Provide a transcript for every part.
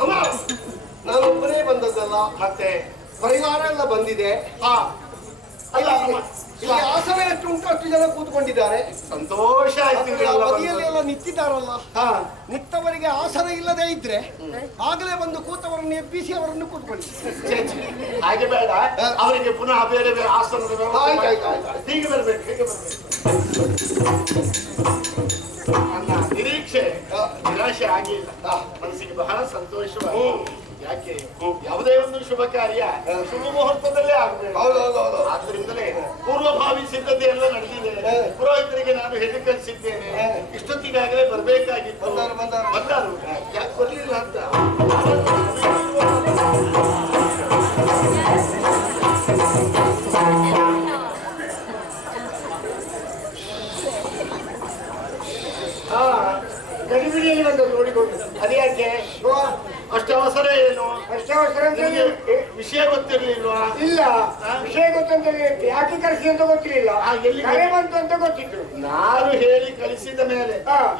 ಅಮ್ಮ ನಾನು ಒಬ್ಬನೇ ಬಂದದ್ದಲ್ಲ, ಮತ್ತೆ ಪರಿವಾರ ಎಲ್ಲ ಬಂದಿದೆ. ಹಾ ಅಲ್ಲ ಇಲ್ಲಿ ಆಸನ ಎಷ್ಟು ಉಂಟು ಅಷ್ಟು ಜನ ಕೂತ್ಕೊಂಡಿದ್ದಾರೆ. ಸಂತೋಷ ಆಯ್ತು. ಬದಿಯಲ್ಲಿ ಎಲ್ಲ ನಿಂತಿದ್ದಾರಲ್ಲ, ಹಾ ನಿಂತವರಿಗೆ ಆಸನ ಇಲ್ಲದೆ ಇದ್ರೆ ಆಗಲೇ ಬಂದು ಕೂತವರನ್ನು ಎಬ್ಬಿಸಿ ಅವರನ್ನು ಕೂತ್ಕೊಳ್ಳಿ. ಹಾಗೆ ಬೇಡ, ಅವರಿಗೆ ಪುನಃ ಬೇರೆ ಬೇರೆ ಆಸನದ ಹೀಗೆ ಬರ್ಬೇಕು, ಹೀಗೆ ಬರ್ಬೇಕು. ನನ್ನ ನಿರೀಕ್ಷೆ ನಿರಾಶೆ ಆಗಿಲ್ಲ. ಮನಸ್ಸಿಗೆ ಬಹಳ ಸಂತೋಷವಾಗಿ. ಯಾಕೆ ಯಾವುದೇ ಒಂದು ಶುಭ ಕಾರ್ಯ ಶುಭ ಮುಹೂರ್ತದಲ್ಲೇ ಆಗಬೇಕು. ಆದ್ರಿಂದಲೇ ಪೂರ್ವಭಾವಿ ಸಿದ್ಧತೆ ಎಲ್ಲ ನಡೆದಿದೆ. ಪುರೋಹಿತರಿಗೆ ನಾನು ಹೇಳಿ ಕಳಿಸಿದ್ದೇನೆ, ಇಷ್ಟೊತ್ತಿಗಾಗಲೇ ಬರ್ಬೇಕಾಗಿತ್ತು. ಬಂದರು, ಯಾಕೆ ಬರ್ಲಿಲ್ಲ ಅಂತ. ಗಡಿಬಿಡಿಯಲ್ಲಿ ಬಂದು ನೋಡಿಕೊಂಡು ಅದ್ಯಾಕೆ ಅಷ್ಟು ಅವಸರ? ಏನು ಅಷ್ಟೇ ಅವಸರ? ವಿಷಯ ಗೊತ್ತಿರ್ಲಿಲ್ವಾ? ಇಲ್ಲ, ವಿಷಯ ಗೊತ್ತಂತ ಯಾಕೆ ಕಳಿಸಿ ಅಂತ ಗೊತ್ತಿರಲಿಲ್ಲ. ಕರೆ ಬಂತು ಅಂತ ಗೊತ್ತಿತ್ತು. ನಾನು ಹೇಳಿ ಕಳಿಸಿದ ಮೇಲೆ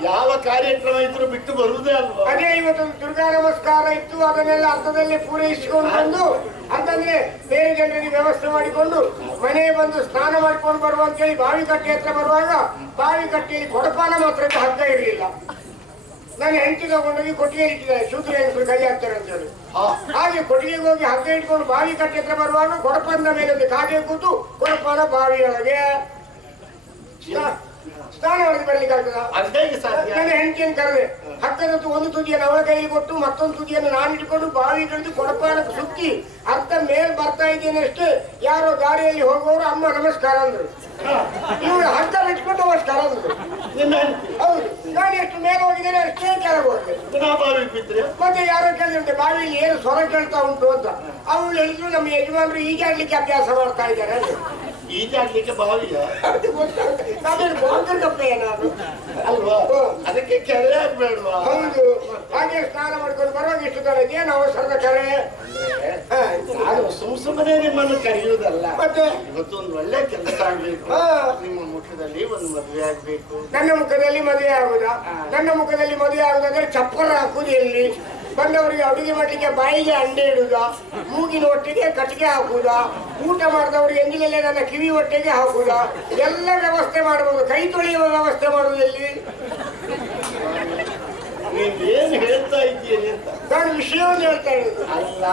ಯಾವ ಕಾರ್ಯಕ್ರಮ ಇದ್ರು ಬಿಟ್ಟು ಬರುವುದೇ ಅಲ್ವಾ? ಅದೇ ಇವತ್ತೊಂದು ದುರ್ಗಾ ನಮಸ್ಕಾರ ಇತ್ತು, ಅದನ್ನೆಲ್ಲ ಅರ್ಥದಲ್ಲಿ ಪೂರೈಸಿಕೊಂಡು ಬಂದು ಅಂತಂದ್ರೆ ಬೇರೆ ಜನರಿಗೆ ವ್ಯವಸ್ಥೆ ಮಾಡಿಕೊಂಡು ಮನೆ ಬಂದು ಸ್ನಾನ ಮಾಡ್ಕೊಂಡು ಬರುವಂತೇಳಿ ಬಾವಿ ಕಟ್ಟೆ ಹತ್ರ ಬರುವಾಗ ಬಾವಿ ಕಟ್ಟೆಯಲ್ಲಿ ಕೊಡಪಾನ ಮಾತ್ರ ಹಗ್ಗ ಇರಲಿಲ್ಲ. ನಾನು ಹೆಂಡತಿ ತಗೊಂಡೋಗಿ ಕೊಟ್ಟಿಗೆ ಇಟ್ಟಿದ್ದಾರೆ, ಶೂದ್ರ ಹೆಂಗಸರು ಕೈ ಹಾಕ್ತಾರೆ ಅಂತ ಹೇಳಿ. ಹಾಗೆ ಕೊಟ್ಟಿಗೆಗೆ ಹೋಗಿ ಹಗ್ಗ ಇಟ್ಕೊಂಡು ಬಾವಿ ಕಟ್ಟೆ ಹತ್ರ ಬರುವಾಗ ಕೊಡಪಾನದ ಮೇಲೆ ಒಂದು ಕಾಗೆ ಕೂತು ಕೊಡಪಾನ ಬಾವಿಯೊಳಗೆ ಸ್ನಾನ ಮಾಡಿ ಬರ್ಲಿಕ್ಕೆ ಆಗ್ತದ? ನನ್ನ ಹೆಂಡತಿಯನ್ನು ಕರೆದೆ, ಹಗ್ಗದ ಒಂದು ತುದಿಯನ್ನು ಅವಳ ಕೈಯಲ್ಲಿ ಕೊಟ್ಟು ಮತ್ತೊಂದು ತುದಿಯನ್ನು ನಾನು ಇಟ್ಕೊಂಡು ಬಾವಿ ಕಳೆದು ಕೊಡಪಾನಕ್ಕೆ ಸುತ್ತಿ ಅರ್ಥ ಮೇಲ್ ಬರ್ತಾ ಇದ್ದೇನೆ ಅಷ್ಟೇ. ಯಾರೋ ದಾರಿಯಲ್ಲಿ ಹೋಗುವವರು ಅಮ್ಮ ನಮಸ್ಕಾರ ಅಂದ್ರು. ಇವರು ಹಗ್ಗ ಬಿಟ್ಕೊಂಡು ನಮಸ್ಕಾರ ಅಂದ್ರು. ಹೌದು, ನಾನು ಎಷ್ಟು ಮೇಲೆ ಹೋಗಿದ್ದೇನೆ ಅಷ್ಟೇ ಕೆಳಗೆ ಹೋಗ್ತೇನೆ. ಮತ್ತೆ ಯಾರೋ ಕೇಳಿದ್ರೆ ಬಾವಿಯಲ್ಲಿ ಏನು ಸ್ವರ ಕೇಳ್ತಾ ಉಂಟು ಅಂತ. ಅವಳು ಹೇಳಿದ್ರು ನಮ್ಮ ಯಜಮಾನರು ಈಜಾಡ್ಲಿಕ್ಕೆ ಅಭ್ಯಾಸ ಮಾಡ್ತಾ ಇದ್ದಾರೆ. ಈಜಾಡ್ಲಿಕ್ಕೆ ಬಾವಿಯ ನಾನು ಅಲ್ವಾ? ಅದಕ್ಕೆ ಕೆರೆ ಆಗ್ಬೇಡ್ವಾ? ಹೌದು, ಹಾಗೆ ಸ್ನಾನ ಮಾಡ್ಕೊಂಡು ಬರುವಾಗ ಇಷ್ಟು ತರ ಏನು ಅವಸರದ ಕೆರೆ. ನಾನು ಸುಮ್ಮನೆ ನಿಮ್ಮನ್ನು ಕರೆಯುವುದಲ್ಲ, ಮತ್ತೆ ಇವತ್ತು ಒಂದು ಒಳ್ಳೆ ಕೆಲಸ ಆಗ್ಬೇಕು. ನಿಮ್ಮ ಮುಖದಲ್ಲಿ ಒಂದು ಮದುವೆ ಆಗ್ಬೇಕು. ನನ್ನ ಮುಖದಲ್ಲಿ ಮದುವೆ ಆಗುದಾ? ನನ್ನ ಮುಖದಲ್ಲಿ ಮದುವೆ ಆಗುದಾದ್ರೆ ಚಪ್ಪರ ಹಾಕುದು ಎಲ್ಲಿ? ಬಂದವರಿಗೆ ಅಡುಗೆ ಮಾಡ್ಲಿಕ್ಕೆ ಬಾಯಿಗೆ ಅಂಡೆ ಇಡುದ, ಮೂಗಿನ ಹೊಟ್ಟೆಗೆ ಕಟ್ಟಿಗೆ ಹಾಕುದ, ಊಟ ಮಾಡಿದವರಿಗೆ ಎಂಜಿಲಲ್ಲೇ ನನ್ನ ಕಿವಿ ಹೊಟ್ಟೆಗೆ ಹಾಕುದ, ಎಲ್ಲ ವ್ಯವಸ್ಥೆ ಮಾಡಬಹುದು. ಕೈ ತೊಳೆಯುವ ವ್ಯವಸ್ಥೆ ಮಾಡುವುದು ಎಲ್ಲಿ? ನೀವೇನು ಹೇಳ್ತಾ ಇದ್ದೀರಿ ಅಂತ ನಾನು ವಿಷಯವನ್ನು ಹೇಳ್ತಾ ಇರೋದು. ಅಲ್ಲ,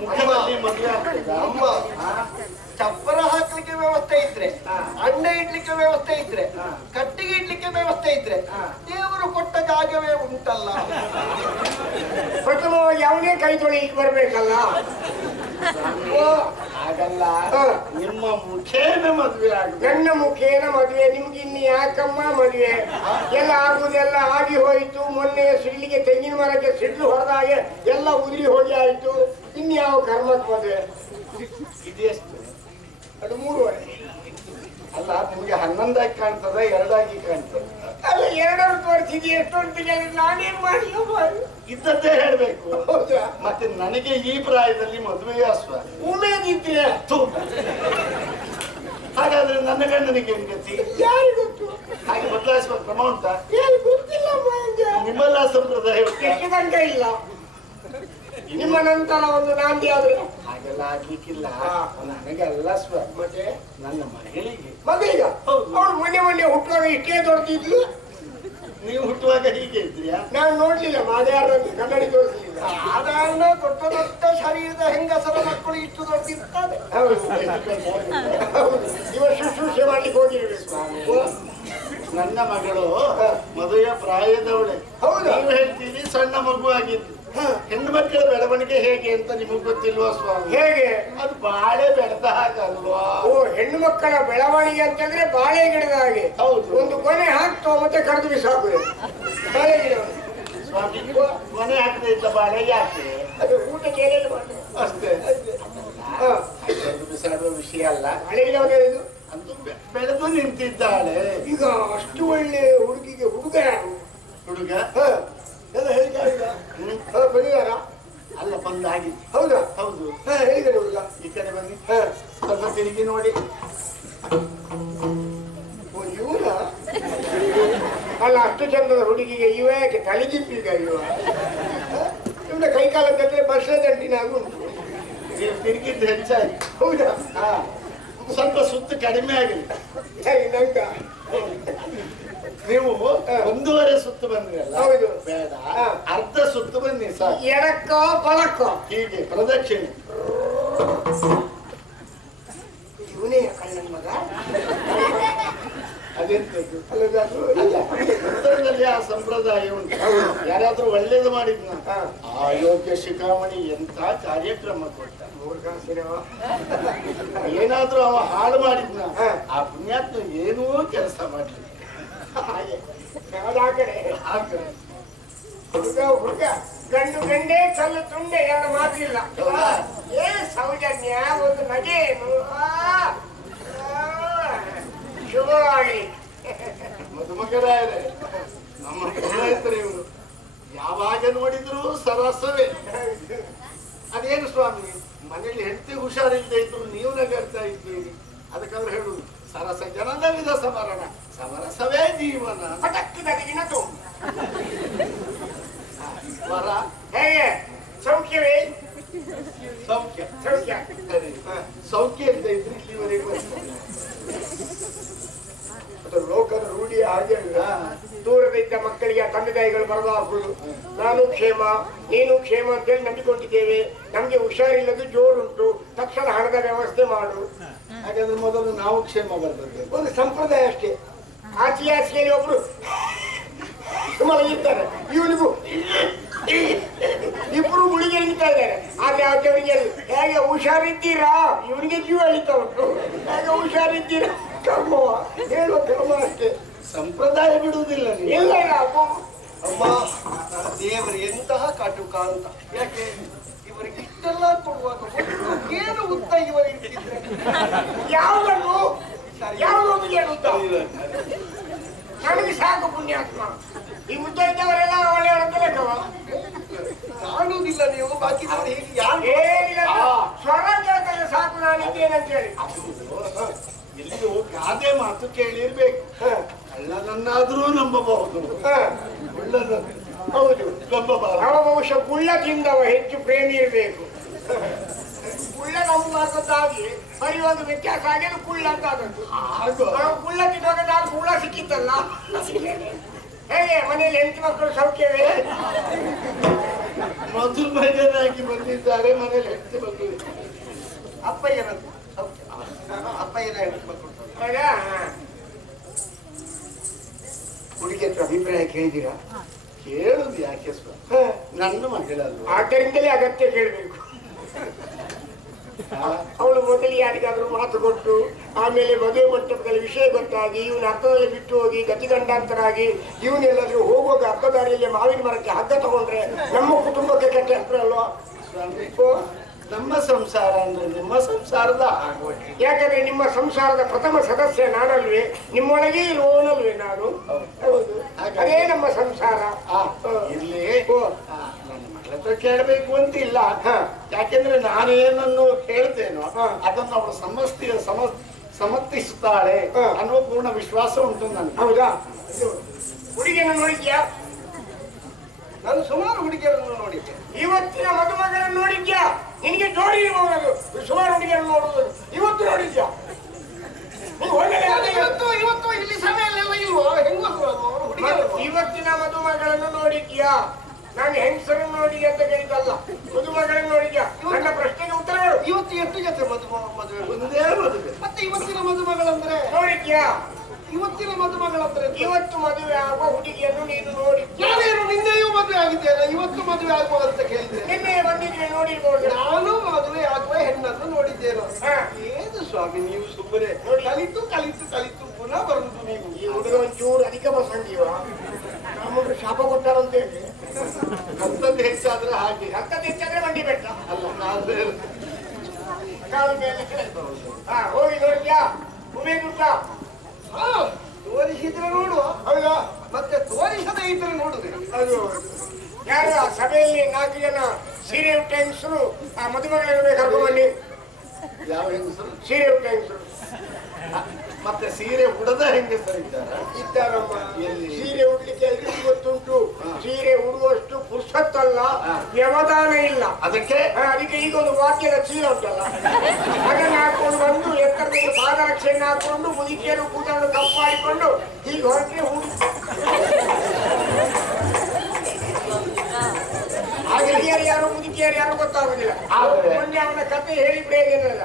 ಮುಖದಲ್ಲಿ ಮದುವೆ ಆಗ್ತದ? ಅಮ್ಮ, ಚಪ್ಪರ ಹಾಕ್ಲಿಕ್ಕೆ ವ್ಯವಸ್ಥೆ ಇದ್ರೆ, ಅಂಡೆ ಇಡ್ಲಿಕ್ಕೆ ವ್ಯವಸ್ಥೆ ಇದ್ರೆ, ಕಟ್ಟಿಗೆ ಇಡ್ಲಿಕ್ಕೆ ವ್ಯವಸ್ಥೆ ಇದ್ರೆ, ದೇವರು ಕೊಟ್ಟ ಜಾಗವೇ ಉಂಟಲ್ಲ. ಪ್ರಥಮವಾಗಿ ಯಾವುದೇ ಕೈ ತೊಳಿಲಿಕ್ಕೆ ಬರ್ಬೇಕಲ್ಲ. ಹಾಗಲ್ಲ, ನಿಮ್ಮ ಮುಖೇನ ಮದುವೆ ಆಗುತ್ತೆ. ನನ್ನ ಮುಖೇನ ಮದುವೆ? ನಿಮ್ಗೆ ಇನ್ನು ಯಾಕಮ್ಮ ಮದುವೆ? ಎಲ್ಲ ಆಗುದೆಲ್ಲ ಆಗಿ ಹೋಯಿತು. ಮೊನ್ನೆ ಸಿಡ್ಲಿಗೆ ತೆಂಗಿನ ಮರಕ್ಕೆ ಸಿಡ್ಲು ಹೊಡೆದ ಹಾಗೆ ಎಲ್ಲ ಉದುರಿ ಹೋಗಿ ಆಯ್ತು. ಇನ್ಯಾವ ಕರ್ಮಕ್ಕೆ ಮದುವೆ? ಇದೆಷ್ಟು? ಅದು 3 ಅಲ್ಲ, ನಿಮ್ಗೆ 11 ಕಾಣ್ತದ, 2 ಕಾಣ್ತದ? ಅಲ್ಲ, 2 ತೋರಿಸಿದೆ. ಎಷ್ಟು ನಾನೇನ್ ಮಾಡಿಲ್ಲ, ಇದ್ದದ್ದೇ ಹೇಳ್ಬೇಕು. ಮತ್ತೆ ನನಗೆ ಈ ಪ್ರಾಯದಲ್ಲಿ ಮದುವೆಯ ಅಸ್ವ ಉಮೇದಿದ್ರೆ ಹಾಗಾದ್ರೆ ನನ್ನ ಗಂಡನಿಗೆ ಏನ್ ಗತಿ? ಯಾರು ಗೊತ್ತು? ಹಾಗೆ ಬದಲಾಯಿಸುವ ಕ್ರಮ ಉಂಟಾ? ಗೊತ್ತಿಲ್ಲ. ನಿಮ್ಮೆಲ್ಲ ಸಂಪ್ರದಾಯ ಎಷ್ಟು ಗಂಟೆ ಇಲ್ಲ ನಿಮ್ಮ ನಂತರ ಒಂದು ನಾಂದಿ ಆದ್ರೆ ಹಾಗೆಲ್ಲ ಆಗ್ಲಿಕ್ಕಿಲ್ಲ. ನನಗೆಲ್ಲ ಸ್ವ ಮತ್ತೆ ನನ್ನ ಮಗಳಿಗೆ ಮಗಳಿಗೆ ಅವಳು ಮೊನ್ನೆ ಹುಟ್ಟುವಾಗ ಇಷ್ಟೇ ದೊಡ್ಡದಿದ್ಲು. ನೀವು ಹುಟ್ಟುವಾಗ ಹೀಗೆ ಇದ್ರಿಯಾ? ನಾನು ನೋಡ್ಲಿಲ್ಲ. ಮಾದ್ಯಾರು ಕನ್ನಡಿ ತೋರಿಸಲಿಲ್ಲ. ಸಾಧಾರಣ ದೊಡ್ಡ ದೊಡ್ಡ ಶರೀರದ ಹೆಂಗಸರ ಮಕ್ಕಳು ಇಷ್ಟು ದೊಡ್ಡಿರ್ತಾರೆ. ಇವ ಶುಶ್ರೂಷೆ ಮಾಡ್ಲಿಕ್ಕೆ ಹೋಗಿರ್ಬೇಕು. ನನ್ನ ಮಗಳು ಮದುವೆಯ ಪ್ರಾಯದವಳೆ. ನೀವು ಹೇಳ್ತೀರಿ ಸಣ್ಣ ಮಗು ಆಗಿದ್ದು. ಹೆಣ್ಣು ಮಕ್ಕಳ ಬೆಳವಣಿಗೆ ಹೇಗೆ ಅಂತ ನಿಮಗ್ ಗೊತ್ತಿಲ್ವಾ ಸ್ವಾಮಿ? ಹೇಗೆ? ಅದು ಬಾಳೆ ಬೆಳೆದ ಹಾಗಲ್ವಾ? ಓ, ಹೆಣ್ಣು ಮಕ್ಕಳ ಬೆಳವಣಿಗೆ ಅಂತಂದ್ರೆ ಬಾಳೆ ಗಿಡದ ಹಾಗೆ. ಹೌದು, ಒಂದು ಕೊನೆ ಹಾಕ್ತೋ ಮತ್ತೆ ಕರೆದು ಬಿಸಾಕುದು ಬಾಳೆ ಗಿಡ. ಸ್ವಾಮಿ, ಕೊನೆ ಹಾಕದೆ ಇದ್ದ ಬಾಳೆ ಯಾಕೆ? ಅದು ಊಟಕ್ಕೆ ಅಷ್ಟೇ. ಬಿಸಾಡುವ ವಿಷಯ ಅಲ್ಲ. ಬಾಳೆ ಗಿಡ ಇದು ಅದು ಬೆಳೆದು ನಿಂತಿದ್ದಾಳೆ. ಈಗ ಅಷ್ಟು ಒಳ್ಳೆ ಹುಡುಗಿಗೆ ಹುಡುಗ ಯಾರು? ಹುಡುಗ ಎಲ್ಲ ಹೇಳಿದಾರ ಪರಿವಾರ ಅಲ್ಲ, ಬಂದಾಗಿದೆ. ಹೌದಾ? ಹೌದು, ಹೇಳಿದ್ದಾರೆ ಹುಡುಗ. ಈ ಕಡೆ ಬನ್ನಿ, ಸ್ವಲ್ಪ ತಿರುಗಿ ನೋಡಿ. ಇವನ ಅಲ್ಲ, ಅಷ್ಟು ಚಂದದ ಹುಡುಗಿಗೆ ಇವ ಯಾಕೆ ತಲೆಗಿಪ್ಪೀಗ? ಇವ ಸುಮ್ಮನೆ ಕೈ ಕಾಲ ಕಟ್ಟರೆ ಬಸ್ಸೇ ದಂಟಿನಾಗೂ ಉಂಟು. ನೀವು ತಿರುಗಿದ್ದು ಹೆಚ್ಚಾಯ್ತು. ಹೌದಾ? ಸ್ವಲ್ಪ ಸುತ್ತು ಕಡಿಮೆ ಆಗಿದೆ. ನಂಗ ನೀವು 1.5 ಸುತ್ತು ಬಂದ್ರಿ ಅಲ್ಲ? ಹೌದು. ಬೇಡ, ಅರ್ಧ ಸುತ್ತು ಬನ್ನಿ ಸಾಕು. ಎಡಕ್ಕೋ ಬಲಕ್ಕೋ ಹೀಗೆ ಪ್ರದಕ್ಷಿಣೆ. ಇವನೇ ಕಣ್ಣನ ಮಗ. ಅದೆಂತದ್ದು ಅಲ್ಲ, ಉತ್ತರದಲ್ಲಿ ಆ ಸಂಪ್ರದಾಯ ಉಂಟು. ಯಾರಾದ್ರೂ ಒಳ್ಳೇದು ಮಾಡಿದ್ನ ಆಯೋಗ್ಯ ಶಿಖಾಮಣಿ ಎಂತ ಕಾರ್ಯಕ್ರಮ ಕೊಟ್ಟ. ಏನಾದ್ರೂ ಅವ ಹಾಳು ಮಾಡಿದ್ನ ಆ ಪುಣ್ಯಾತ್ಮ ಏನೂ ಕೆಲಸ ಮಾಡ್ಲಿ. ಹುಡುಗ ಗಂಡು ಗಂಡೆ ಕಲ್ಲು ತುಂಡೆ ಎರಡು ಮಾತಿಲ್ಲ. ಏನ್ ಸೌಜನ್ಯ, ಒಂದು ನಗೆ ಏನು. ಶುಭವಾಗಿ ಮದುಮಗರಾಯರೇ, ನಮ್ಮ ಪುರೋಹಿತರು ಇವರು. ಯಾವಾಗ ನೋಡಿದ್ರು ಸರಸವೇ. ಅದೇನು ಸ್ವಾಮಿ, ಮನೇಲಿ ಹೆಂಡತಿ ಹುಷಾರಿಲ್ಲದೆ ಇದ್ರು ನೀವು ನಗಾಡ್ತಾ ಇದ್ದೀರಿ. ಅದಕ್ಕೆ ಅವ್ರು ಹೇಳುದು ಸರಸ ಜನನವಿದ ಸಮರಣ, ಸಮರಸವೇ ಜೀವನ. ಪಟಕ್ಕಿನ ತುಂಬ ವರ ಹೇಗೆ ಸೌಖ್ಯವೇ? ಸೌಖ್ಯ ಸೌಖ್ಯ ಸರಿ. ಸೌಖ್ಯ ಅಂತ ಇದ್ರೆ ಇಲ್ಲಿವರೆಗೂ ಲೋಕದ ರೂಢಿ ಹಾಗೆ. ದೂರದಿದ್ದ ಮಕ್ಕಳಿಗೆ ತಂದೆ ತಾಯಿಗಳು ಬರೆದು ಹಾಕುದು, ನಾನು ಕ್ಷೇಮ ನೀನು ಕ್ಷೇಮ ಅಂತೇಳಿ ನಂಬಿಕೊಂಡಿದ್ದೇವೆ, ನಮ್ಗೆ ಹುಷಾರಿಲ್ಲದು ಜೋರುಂಟು, ತಕ್ಷಣ ಹಣದ ವ್ಯವಸ್ಥೆ ಮಾಡು. ಹಾಗಾದ್ರೆ ಮೊದಲು ನಾವು ಕ್ಷೇಮ ಬರ್ತದೆ. ಒಂದು ಸಂಪ್ರದಾಯ ಅಷ್ಟೇ. ಆಚೆಯಲ್ಲಿ ಒಬ್ರು ಮಲಗಿರ್ತಾರೆ, ಇವನಿಗೂ ಇಬ್ರು ಮುಳಿಗೆ ನಿಂತಾ ಇದ್ದಾರೆ. ಆದ್ರೆ ಆಚೆಯವರಿಗೆ ಹೇಗೆ ಹುಷಾರಿದ್ದೀರಾ, ಇವನಿಗೆ ಜೀವ ಅಳಿತಾ ಉಂಟು. ಹೇಗೆ ಹುಷಾರಿದ್ದೀರಾ ಕರ್ಮವ ಹೇಳುವ ಕ್ರಮ ಅಷ್ಟೇ. ಸಂಪ್ರದಾಯ ಬಿಡುವುದಿಲ್ಲ ನೀವು. ಇಲ್ಲ ಅಮ್ಮ, ದೇವರು ಎಂತಹ ಕಾಟುಕ ಅಂತ. ಯಾಕೆ ಇವರಿಗೆ ಇಷ್ಟೆಲ್ಲ ಕೊಡುವಾಗ ಏನು ಉದ್ದ ಇವರಿಗೆ ಇಟ್ಟಿದ್ರೆ ಯಾವುದನ್ನು ಯಾವುದು ಹೇಳುತ್ತ ನನಗೆ ಸಾಕು ಪುಣ್ಯಾತ್ಮ. ಈ ಉದ್ದ ಇದ್ದವರೆಲ್ಲ ಒಳ್ಳೆಯವರಂತ ಲೆಕ್ಕವ. ಕಾಣುವುದಿಲ್ಲ ನೀವು ಬಾಕಿದವರು ಹೇಗೆ ಯಾರು ಏನಿಲ್ಲ, ಸ್ವರ ಕೇಳ್ತಾರೆ ಸಾಕು ನಾನಿದ್ದೇನೆ ಅಂತ ಹೇಳಿ. ಎಲ್ಲಿಯೂ ಗಾದೆ ಮಾತು ಕೇಳಿರ್ಬೇಕು. ಕಳ್ಳನನ್ನಾದ್ರೂ ನಂಬಬಹುದು, ಒಳ್ಳೆದನ್ನು ಹೌದು ನಂಬಬಾರದು. ಅವ ಬಹುಶಃ ಕುಳ್ಳ ತಿಂದವ ಹೆಚ್ಚು ಪ್ರೇಮಿ ಇರಬೇಕು. ಕುಳ್ಳ ನಂಬಾರ್ದಾಗಿ ಬರೀ ಒಂದು ವ್ಯತ್ಯಾಸ ಆಗಿ ಕುಳ್ಳ ಅಂತ ಆದದ್ದು. ನಾವು ಕುಳ್ಳ ತಿನ್ನುವಾಗ ನಾನು ಕುಳ್ಳ ಸಿಕ್ಕಿತ್ತಲ್ಲ. ಹೇಗೆ ಮನೆಯಲ್ಲಿ ಹೆಂಡತಿ ಮಕ್ಕಳು ಸೌಖ್ಯವೇ? ಮಧುಮಗನಾಗಿ ಬಂದಿದ್ದಾರೆ, ಮನೇಲಿ ಹೆಂಡತಿ ಮಕ್ಕಳು. ಅಪ್ಪಯ್ಯನದ್ದು ಅಪ್ಪಯ್ಯನ ಹೆಂಡತಿ ಮಕ್ಕಳು. ಹೌದಾ? ಹುಡುಗಿ ಹತ್ರ ಅಭಿಪ್ರಾಯ ಕೇಳಿದ್ದೀರಾ? ಕೇಳುದು ಯಾಕೆ ಸ್ವಾಮಿ, ನನ್ನ ಮಗಳಲ್ವ. ಆದ್ದರಿಂದಲೇ ಅಗತ್ಯ ಕೇಳಬೇಕು. ಅವಳು ಮೊದಲು ಯಾರಿಗಾದ್ರೂ ಮಾತು ಕೊಟ್ಟು ಆಮೇಲೆ ಮದುವೆ ಮಂಟಪದಲ್ಲಿ ವಿಷಯ ಗೊತ್ತಾಗಿ ಇವನ ಅರ್ಥದಲ್ಲಿ ಬಿಟ್ಟು ಹೋಗಿ ಗತಿಗಂಡಾಂತರ ಆಗಿ ಇವನೆಲ್ಲಾದ್ರೂ ಹೋಗುವಾಗ ಅರ್ಧ ದಾರಿಯಲ್ಲಿ ಮಾವಿನ ಮರಕ್ಕೆ ಹಗ್ಗ ತಗೊಂಡ್ರೆ ನಮ್ಮ ಕುಟುಂಬಕ್ಕೆ ಕೆಟ್ಟ ಹೆಸರು ಅಲ್ವಾ ಸ್ವಾಮಿ? ನಮ್ಮ ಸಂಸಾರ ಅಂದ್ರೆ ನಿಮ್ಮ ಸಂಸಾರದ ಆಗೋಯ್ತು. ಯಾಕಂದ್ರೆ ನಿಮ್ಮ ಸಂಸಾರದ ಪ್ರಥಮ ಸದಸ್ಯ ನಾನಲ್ವೇ, ನಿಮ್ಮೊಳಗೆ ಇರುವವನಲ್ವೇ ನಾನು. ಹೌದು, ಅದೇ ನಮ್ಮ ಸಂಸಾರ. ಇಲ್ಲಿ ನನ್ನ ಮಗಳ ಹತ್ರ ಕೇಳಬೇಕು ಅಂತಿಲ್ಲ. ಯಾಕೆಂದ್ರೆ ನಾನೇನನ್ನು ಕೇಳ್ತೇನೋ ಅದನ್ನು ಅವಳು ಸಮರ್ಥಿಸುತ್ತಾಳೆ ಅನ್ನುವ ಪೂರ್ಣ ವಿಶ್ವಾಸ ಉಂಟು ನನಗೆ. ಹೌದಾ? ಹುಡುಗಿಯನ್ನು ನೋಡಿದ್ಯಾ? ನಾನು ಸುಮಾರು ಹುಡುಗಿಯರನ್ನು ನೋಡಿದ್ದೆ. ಇವತ್ತಿನ ಮದುಮಗನನ್ನು ನೋಡಿದ್ಯಾ? ನಿನಗೆ ಜೋಡಿ ಇರಬಹುದು, ಸುಮಾರು ಹುಡುಗಿಯರನ್ನು ನೋಡುವುದು. ಇವತ್ತು ನೋಡಿದ್ಯಾ? ಇವತ್ತು ಇಲ್ಲಿ ಸಭೆಯಲ್ಲೆಲ್ಲ ಇಲ್ವೋ ಹುಡುಗಿಯರು? ಇವತ್ತಿನ ಮದುಮಗಳನ್ನು ನೋಡಿದ್ಯಾ? ನಾನು ಹೆಂಗಸರನ್ನು ನೋಡಿ ಅಂತ ಕೇಳಿದಲ್ಲ, ಮದುಮಗಳನ್ನು ನೋಡಿದ್ಯಾ? ನನ್ನ ಪ್ರಶ್ನೆಗೆ ಉತ್ತರ ಹೇಳು. ಇವತ್ತು ಎಷ್ಟು ಜೊತೆ ಮದುವೆ? ಒಂದೇ ಮದುವೆ. ಮತ್ತೆ ಇವತ್ತಿನ ಮದುಮಗಳಂದ್ರೆ ನೋಡಿದ್ಯಾ? ಇವತ್ತಿನ ಮದುಮಗಳಂದ್ರೆ ಇವತ್ತು ಮದುವೆ ಆಗುವ ಹುಡುಗಿಯನ್ನು ನೀನು ನೋಡಿದ್ಯಾ? ನಾನೇನು ನಿನ್ನೆಯೂ ಮದುವೆ ಆಗಿದ್ದೇನೆ, ಇವತ್ತು ಮದುವೆ ಆಗುವ ಅಂತ ಕೇಳಿದ್ದೆ. ನಿನ್ನೆ ಬಂದಿದ್ರೆ ನೋಡಿರ್ಬೋದು. ನಾನು ಮದುವೆ ಆಗುವ ಹೆಣ್ಣನ್ನು ನೋಡಿದ್ದೇನು. ಏನು ಸ್ವಾಮಿ ನೀವು ಸುಮ್ಮನೆ ಕಲಿತು ಕಲಿತು ಕಲಿತು ಪುನಃ ಬರುವುದು ನೀವು. ಈ ಹುಡುಗ ಒಂಚೂರು ಅಧಿಕ ಬಸಂಗಿವ ನಮಗೆ ಶಾಪ ಕೊಟ್ಟಾರಂತ ಹೇಳಿ. ಅಂತದ್ದು ಹೆಚ್ಚಾದ್ರೆ ಹಾಗೆ, ರಕ್ತದ ಹೆಚ್ಚಾದ್ರೆ ಮಂಡಿ ಬೆಟ್ಟ ಅಲ್ಲ ಆದ್ರೆ ಕಾಲು ಮೇಲೆ ಹೋಗಿ ನೋಡಿದ್ಯಾ? ಉಮೇದುಂಟ ತೋರಿಸಿದ್ರೆ ನೋಡುವ. ಹೌದಾ? ಮತ್ತೆ ತೋರಿಸದೇ ಇದ್ರೆ ನೋಡುದೆ. ಅದು ಯಾರು ಆ ಸಭೆಯಲ್ಲಿ 4 ಜನ ಸೀರೆ ಉಟ್ಟ ಹೆಂಗಸರು ಆ ಮದುಮಗಳನ್ನು ಕರ್ಕೊಂಡ್ಬನ್ನಿ. ಯಾವ ಹೆಂಗಸರು? ಸೀರೆ ಉಟ್ಟ ಹೆಂಗಸರು ಮತ್ತೆ ಸೀರೆ ಉಡದ ಹೆಂಗಸರು ಇದ್ದಾರಮ್ಮ. ಸೀರೆ ಉಡ್ಲಿಕ್ಕೆ ಎಲ್ರಿಗೂ ಗೊತ್ತುಂಟು, ಸೀರೆ ಉಡುವಷ್ಟು ಪುರುಷತ್ತಲ್ಲ ಅಲ್ಲ, ವ್ಯವಧಾನ ಇಲ್ಲ. ಅದಕ್ಕೆ ಅದಕ್ಕೆ ಈಗ ಒಂದು ವಾಕ್ಯದ ಚೀಲ ಉಂಟಲ್ಲ, ಅದನ್ನ ಹಾಕೊಂಡು ಬಂದು ಎತ್ತರದಿಂದ ಪಾದರಕ್ಷೆಯನ್ನು ಹಾಕೊಂಡು ಮುದುಕಿಯರು ಕೂದಲು ಕಪ್ಪಾಡಿಕೊಂಡು ಹೀಗೆ ಹೊರಗೆ ಹಿರಿಯರು ಯಾರು ಮುದುಕಿಯರು ಯಾರು ಗೊತ್ತಾಗುದಿಲ್ಲ. ಮೊನ್ನೆ ಅವನ ಕತೆ ಹೇಳಿಬಿಡೇನಲ್ಲ,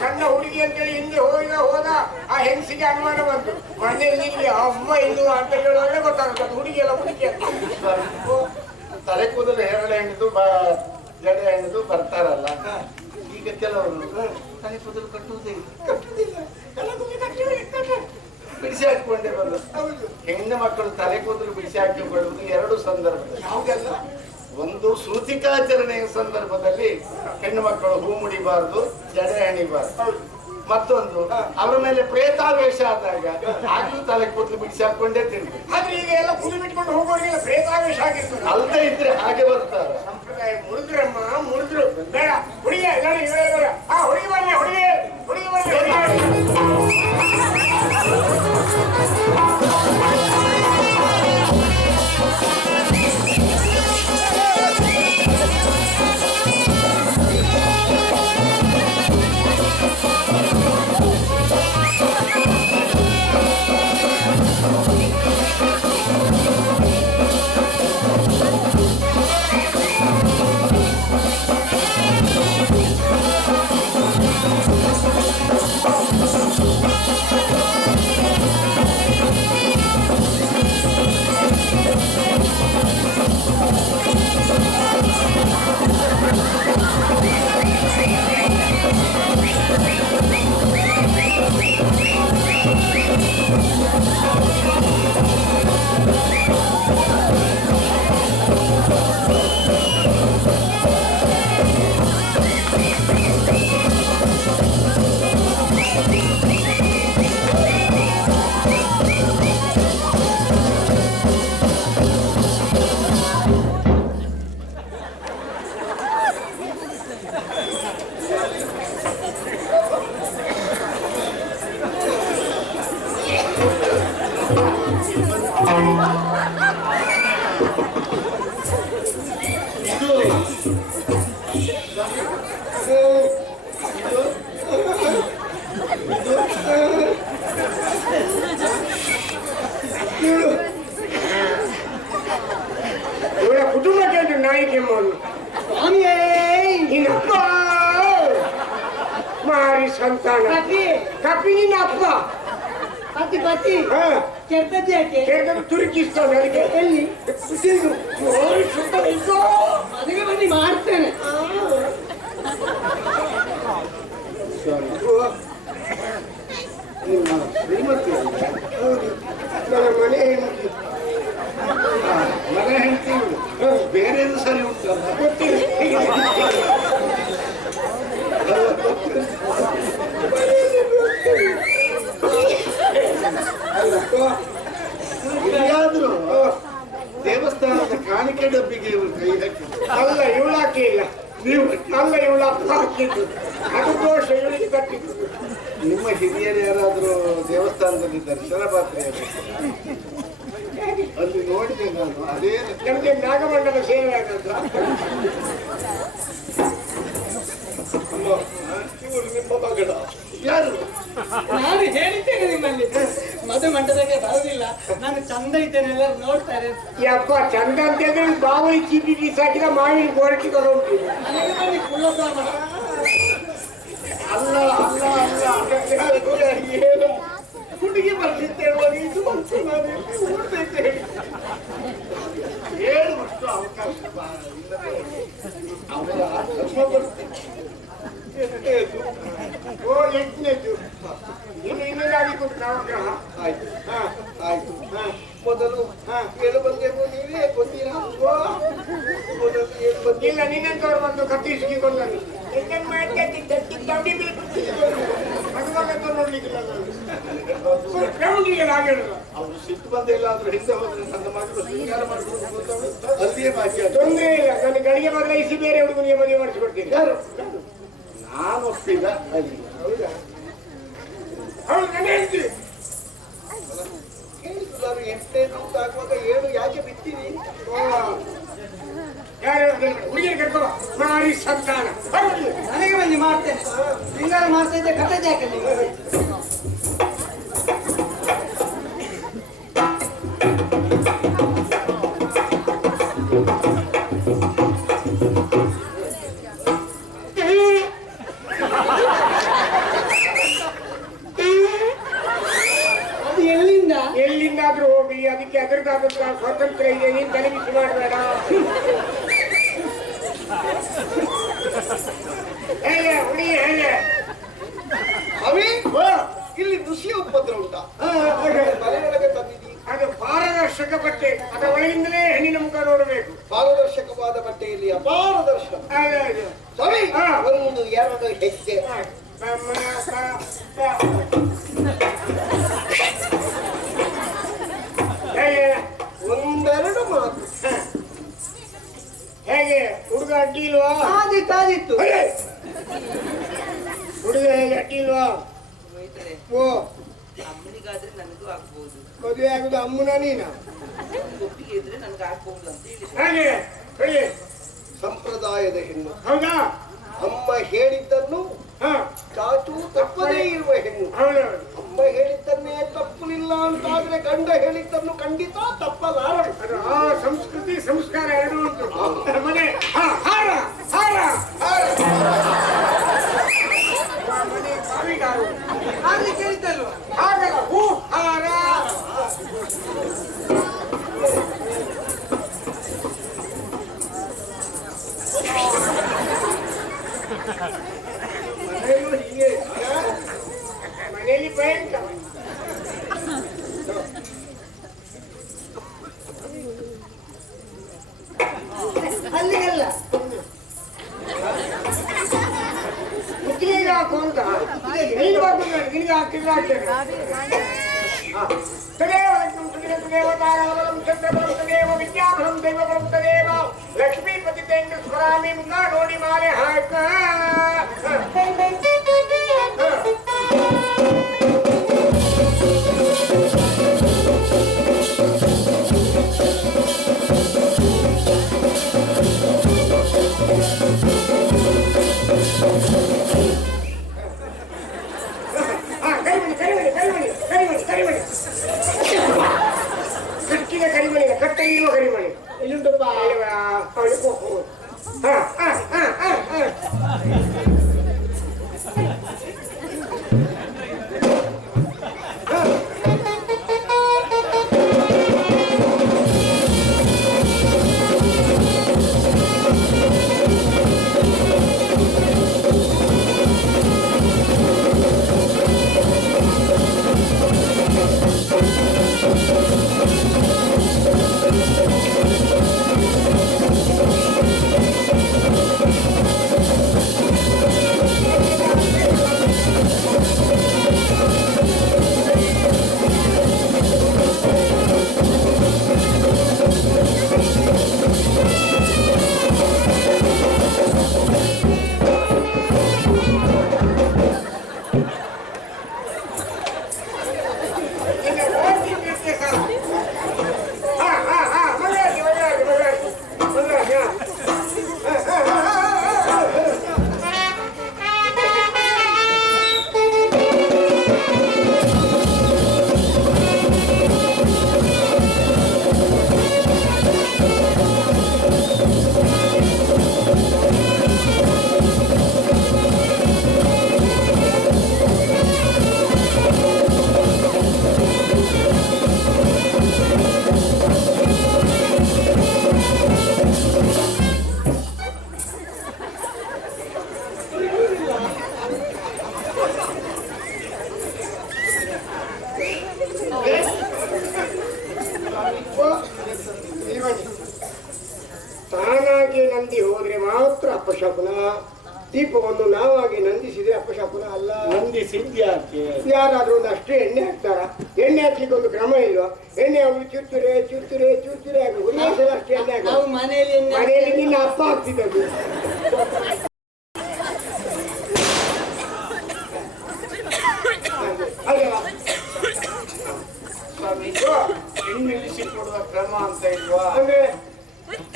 ಸಣ್ಣ ಹುಡುಗಿ ಅಂತೇಳಿ ಹಿಂದೆ ಹೋದ ಆ ಹೆಂಗಸಿಗೆ ಅನುಮಾನ ಬಂತು. ಮನೆಯಲ್ಲಿ ಅಮ್ಮ ಇದು ಅಂತ ಹೇಳುವಾಗಲೇ ಗೊತ್ತಾಗುತ್ತೆ ಹುಡುಗಿ ಎಲ್ಲ ಮುದುಕಿ ಅಂತ. ತಲೆ ಕೂದಲು ಹೆರಳೆ ಹೆಣ್ಣಿದು ಜಡೆ ಹೆಣ್ಣಿದು ಬರ್ತಾರಲ್ಲ, ಈಗ ಕೆಲವರು ತಲೆ ಕೂದಲು ಕಟ್ಟುವುದಿಲ್ಲ, ಬಿಡಿಸಿ ಹಾಕಿಕೊಂಡೇ ಬಂದು. ಹೆಣ್ಣು ಮಕ್ಕಳು ತಲೆ ಕೂದಲು ಬಿಡಿಸಿ ಹಾಕಿಕೊಳ್ಳುವುದು ಎರಡು ಸಂದರ್ಭದಲ್ಲಿ. ಯಾವುದೆಲ್ಲ? ಒಂದು ಸೂತಿಕಾಚರಣೆಯ ಸಂದರ್ಭದಲ್ಲಿ ಹೆಣ್ಣು ಮಕ್ಕಳು ಹೂ ಮುಡಿಬಾರದು, ಜಡೆ ಹೆಣಿಬಾರದು. ಮತ್ತೊಂದು ಅವರ ಮೇಲೆ ಪ್ರೇತಾವೇಶ ಆದಾಗ ಆಗ್ಲೂ ತಲೆ ಕೂದಲು ಬಿಡಿಸಿ ಹಾಕೊಂಡೇ ತಿನ್ಬೇಕು. ಆದ್ರೆ ಈಗ ಎಲ್ಲ ಕುದು ಬಿಟ್ಕೊಂಡು ಹೋಗೋರಿಗೆಲ್ಲ ಪ್ರೇತಾವೇಶ ಆಗಿರ್ತದೆ. ಅಲ್ಲದೆ ಇದ್ರೆ ಹಾಗೆ ಬರ್ತಾರೆ. ಸಂಪ್ರದಾಯ ಮುರಿದ್ರಮ್ಮ, ಮುರಿದ್ರು. ಬೇಡ ಹುಡುಗಿ ಆ ಹುಡುಗಿ ಬನ್ನಿ, ಹುಡುಗಿ ಬನ್ನಿ. ಇವಳ ಕುಟುಂಬಕ್ಕೆ ಒಂದು ನಾಯಿಕೆ ಮಾಡು. ನಿನ್ನಪ್ಪ ಮಾರಿ ಸಂತಾನ ಕಪಿ ನಿನ್ನ ಅಪ್ಪ ತುರುಕಿಸ್ತಾನೆ. ಅದಕ್ಕೆ ಎಲ್ಲಿ ಅದಕ್ಕೆ ಬನ್ನಿ ಮಾಡ್ತೇನೆ. ಮನೆ ಹೆಂಡತಿ ಬೇರೆ ಸರಿ ಉಂಟಲ್ಲ, ಎಲ್ಲಿಯಾದ್ರೂ ದೇವಸ್ಥಾನದ ಕಾಣಿಕೆ ಡಬ್ಬಿಗೆ ಇವರು ಕೈ ಹಾಕಿದ್ರು. ಅಲ್ಲ ಇವಳು ಹಾಕಿಲ್ಲ, ನೀವು ಅಲ್ಲ ಇವಳು ಅಪ್ಪ ಹಾಕಿದ್ದು. ಅದು ದೋಷ ಇವಳಿಗೆ ಕಟ್ಟಿದ್ದು. ನಿಮ್ಮ ಹಿರಿಯರು ಯಾರಾದ್ರೂ ದೇವಸ್ಥಾನದಲ್ಲಿ ದರ್ಶನ ಪಾತ್ರೆ ಅಲ್ಲಿ ನೋಡಿದೆ ನಾನು. ಅದೇ ನಮಗೆ ನಾಗಮಂಡಲ ಸೇವೆ ಆದದ್ದು. ಇವರು ನಿಮ್ಮ ಮಗಳ ಯಾರು? ನಾನು ಹೇಳಿದ್ದೇನೆ ನಿಮ್ಮಲ್ಲಿ ಮದುವೆ ಮಂಟಪಕ್ಕೆ ಬರುವುದಿಲ್ಲ, ನಾನು ಚಂದ ಇದ್ದೇನೆ, ಎಲ್ಲರೂ ನೋಡ್ತಾರೆ. ಯಪ್ಪ ಚಂದ ಅಂತ ಹೇಳಿದ್ರೆ ಬಾವಲಿ ಚೀಪಿ ಪೀಸ್ ಹಾಕಿದ ಮಾವಿನ ಗೋರಟಿ ತಗೊಂಡು ನನಗೆ ಬನ್ನಿ ಕುಳ್ಳಬ್ರಾಹ್ಮಣ. ಅಲ್ಲ ಅಲ್ಲ ಅಲ್ಲ, ಏನು ಹುಡುಗಿ ಬರ್ಲಿಕ್ಕೆ ಹೇಳುವಾಗ ಇದು ಬಂತು. ನಾನು ನೋಡ್ಬೇಕು 7 ವರ್ಷ ಅವಕಾಶ ಅವರ ಧರ್ಮ ಬರ್ತೀನಿ. ಓ 8ನೇದು ಇನ್ನೊಂದಾಗಿ ಕೊಟ್ಟು ನವಗ್ರಹ ಆಯ್ತು ಆಯ್ತು. ಮೊದಲು ಹೇಳು ಬಂದೇನು ನೀವೇ ಗೊತ್ತೀರಾ? ಮೊದಲು ಹೇಳು ಬಂದ ಇಲ್ಲ ನಿನ್ನಂತವ್ರು ಬಂದು ಕತ್ತಿಸಿಕೊಂಡು ನೋಡ್ಲಿಕ್ಕಿಲ್ಲ. ಅವರು ಸಿಟ್ಟು ಬಂದಿಲ್ಲ ಆದ್ರೂ ಹಿಂದೆ ಹೋದ್ರೆ ನನ್ನ ಮಕ್ಕಳು ಸ್ವೀಕಾರ ಮಾಡಿಕೊಂಡು ಅಲ್ಲಿಯೇ ಬಾಕಿ. ತೊಂದರೆ ಇಲ್ಲ, ನನ್ನ ಗಳಿಗೆ ಬದಲಾಯಿಸಿ ಬೇರೆ ಹುಡುಗನಿಗೆ ಮದುವೆ ಮಾಡಿಸಿಕೊಡ್ತೀನಿ. ಯಾರು? ನಾನು ಒಪ್ಪಿಲ್ಲ. ಅಲ್ಲಿ ಹೌದಾ? ಹೌದು ನನ್ನ ಹೇಳ್ತೀವಿ. ಹೇಳಿದ್ರು ನಾನು 8ನೇ ಆಗುವಾಗ 7 ಯಾಕೆ ಬಿಡ್ತೀವಿ? ಯಾರು ಹುಡುಗಿಯರು ಕರ್ಕೋ ಮಾಡಿ ಸಂತಾನ ನನಗೆ ಬನ್ನಿ ಮಾಡ್ತೇನೆ. ಶೃಂಗಾರ ಮಾಡ್ತಾ ಇದ್ದೆ ಕಥೆ ಯಾಕೆ ನೀವು? ಅದು ಎಲ್ಲಿಂದ? ಎಲ್ಲಿಂದಾದ್ರೂ ಹೋಗ್ಲಿ, ಅದಕ್ಕೆ ಅದರದಾದ ಸ್ವಾತಂತ್ರ್ಯ ಇದೆ. ನೀನ್ ತಲೆಬಿಸಿ ಮಾಡಬೇಡ. ಹೇಗೆ ಹುಡುಗಿ ಹೇಗೆ ಅವಿ ಇಲ್ಲಿ ದುಸಿಯ ಉಪದ್ರ ಉಂಟಾ? ಮನೆಯೊಳಗೆ ತಂದಿದ್ದೀ. ಅದು ಪಾರದರ್ಶಕ ಬಟ್ಟೆ, ಅದರ ಒಳಗಿಂದಲೇ ಹೆಣ್ಣಿನ ಮುಖ ನೋಡಬೇಕು. ಪಾರದರ್ಶಕವಾದ ಬಟ್ಟೆಯಲ್ಲಿ ಅಪಾರದರ್ಶಕ. ಸ್ವಾಮಿ ಒಂದು ಎರಡು ಹೆಜ್ಜೆ ಒಂದೆರಡು ಮಾತು. ಹೇಗೆ ಹುಡುಗ ಅಡ್ಡಿ ಇಲ್ವಾ? ಆದಿತ್ತು. ಹುಡುಗ ಹೇಗೆ ಅಡ್ಡಿ ಇಲ್ವಾ? ಓ ಅಮ್ಮನಿಗಾದ್ರೆ ನನಗೂ ಆಗ್ಬಹುದು, ಮದುವೆ ಆಗುದು ಅಮ್ಮನ ನೀನ ಒಪ್ಪಿಗೆ ಇದ್ರೆ ನನಗೆ ಆಗ್ಬಹುದು ಅಂತ ಹೇಳಿ. ಹಾಗೆ ಹೇಳಿ. ಸಂಪ್ರದಾಯದ ಹೆಣ್ಣು. ಹೌದಾ? ಅಮ್ಮ ಹೇಳಿದ್ದನ್ನು ಚಾಚು ತಪ್ಪದೇ ಇರುವ ಹೆಣ್ಣು. ಹೌದೌದು. ಅಮ್ಮ ಹೇಳಿದ್ದನ್ನೇ ತಪ್ಪಲಿಲ್ಲ ಅಂತಾದ್ರೆ ಗಂಡ ಹೇಳಿದ್ದನ್ನು ಖಂಡಿತ ತಪ್ಪಲಾರಳು. ಅದು ಆ ಸಂಸ್ಕೃತಿ ಸಂಸ್ಕಾರ ಎರಡು ಉಂಟು. ಮನೆ ಹಾರ ಹಾರ ಮನೆ ಬಾವಿಗಾರು ಆಗ್ಲಿ ಕೇಳಿದ್ದಲ್ವ? ಹಾಗಲ್ಲ, ಹೂ ಹಾರ. ಮನೆಯಲ್ಲಿ ಭಯಂಕರ. ಅಲ್ಲಿಗೆಲ್ಲ ಮುತ್ತಿಗೆ ಹಾಕು ಅಂತ ನಿನಗೆ ಹಾಕಿದ್ರೆ ನಿನಗೆ ಹಾಕಿದ್ರೆ ಹಾಕ್ತೇನೆ. ತದೇವ ಲಕ್ಷ್ಮೀ ತದೇವ ತಾರಾಬಲಂ ಚಂದ್ರಬಲಂ ತದೇವ ವಿದ್ಯಾಬಲಂ ದೈವಬಲಂ ತದೇವ ಲಕ್ಷ್ಮೀಪತಿ ತೆಂಗು ಸ್ಮರಾಮಿ ಮುಖ ನೋಡಿ ಮಾಲೆ ಹಾಕ. ಕಟ್ಟಿದ ಕರಿಮಣಿ, ಕಟ್ಟಲಿರುವ ಕರಿಮಣಿ ಇಲ್ಲುಂಟಪ್ಪ. ತಾನಾಗಿ ನಂದಿ ಹೋದ್ರೆ ಮಾತ್ರ ಅಪಶಕುನ. ದೀಪವನ್ನು ನಾವಾಗಿ ನಂದಿಸಿದ್ರೆ ಅಪಶಕುನ ಅಲ್ಲ. ನಂದಿಸಿದ್ಯಾಕೆ? ಯಾರಾದ್ರೂ ಒಂದು ಅಷ್ಟೇ ಎಣ್ಣೆ ಹಾಕ್ತಾರ? ಎಣ್ಣೆ ಹಾಕ್ಲಿಕ್ಕೆ ಒಂದು ಕ್ರಮ ಇಲ್ವಾ? ಎಣ್ಣೆ ಅವರು ಚುರ್ತುರೆ ಚುರ್ತುರೆ ಚುರ್ತುರೆ ಆಗ ಉಲ್ಲಾಸದ ಅಷ್ಟೇ ಎಣ್ಣೆ ಹಾಕ. ನಾವು ಮನೆಯಲ್ಲಿ ನಿನ್ನ ಅಪ್ಪ ಆಗ್ತಿದ್ದದ್ದು. ಹೆಣ್ಣು ಇಳಿಸಿಕೊಡುವ ಕ್ರಮ ಅಂತ ಇಲ್ವಾ? ಅಂದ್ರೆ